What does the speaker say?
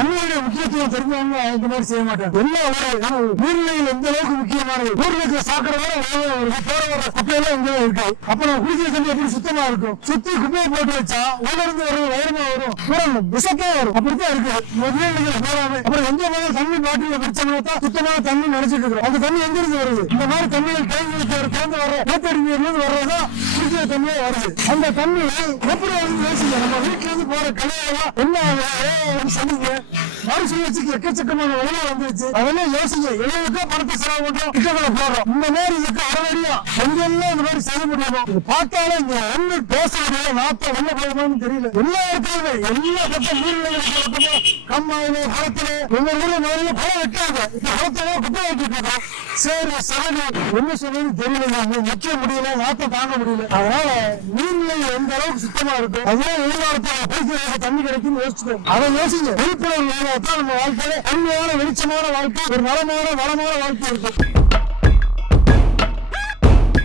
தண்ணியுடைய முக்கியத்துவம் தெரிஞ்சவங்க இந்த மாதிரி செய்ய மாட்டாங்க. எல்லாம் நீர்நிலைகள் எந்த அளவுக்கு முக்கியமானது. ஊர்ல இருக்கிற சாக்கடை போற வர குப்பையெல்லாம் இங்கே இருக்கு. அப்ப நம்ம குடிக்கிற தண்ணி எப்படி சுத்தமா இருக்கும்? சுத்தி குப்பையை போட்டு வச்சா உள்ள இருந்து வரும், வைரமா வரும், விஷத்தே வரும். அப்படித்தான் இருக்கு நீர்நிலைகள் போறாங்க. அப்புறம் எங்க போய் தண்ணி பாட்டில பிடிச்சா சுத்தமான தண்ணி நினைச்சிட்டு இருக்கிறோம். அந்த தண்ணி எங்க இருந்து வருது? இந்த மாதிரி தண்ணிகள் தேர்ந்து வர நிலத்தடி நீர்ல இருந்து வர்றதுதான் குடிக்கிற தண்ணியே வருது. அந்த தண்ணி எப்படி வந்து யோசிங்க. நம்ம வீட்டுல இருந்து போற கலையெல்லாம் என்ன சொல்லுங்க, மறுசுழற்சிக்கு எக்கச்சக்கமான உணவு வந்துருச்சு. அதெல்லாம் யோசிங்க. எவ்வளவுக்கோ பணத்தை செலவு பண்றோம், திட்டங்களை போடுறோம். இந்த மாதிரி இதுக்கு அறவழியா எங்கெல்லாம் இந்த மாதிரி செய்ய முடியுமோ இது பார்த்தாலே இங்க ஒண்ணு பேச முடியல. நாட்டம் என்ன போகணும்னு தெரியல. எல்லா இடத்துலயுமே எல்லா பக்கம் நீர்நிலைகள் கம்மாயில குளத்துல எங்க ஊர்ல முதல்ல பழம் வைக்காங்க. இப்ப குளத்துல குப்பை வைக்கிட்டு இருக்கோம். சரி சகதி என்ன சொல்றது தெரியல. நிக்க முடியல, நாட்டம் தாங்க முடியல. அதனால நீர்நிலைகள் எந்த அளவுக்கு சுத்தமா இருக்கும், அதெல்லாம் எதிர்காலத்துல குடிக்கிற தண்ணி கிடைக்கும்னு யோசிச்சுக்கோங்க. அதை யோசிங்க. விழிப்புணர்வு நம்ம வாழ்க்கையில உண்மையான வெளிச்சமான வாழ்க்கை, ஒரு நலமான வளமான வாழ்க்கை இருக்கும்.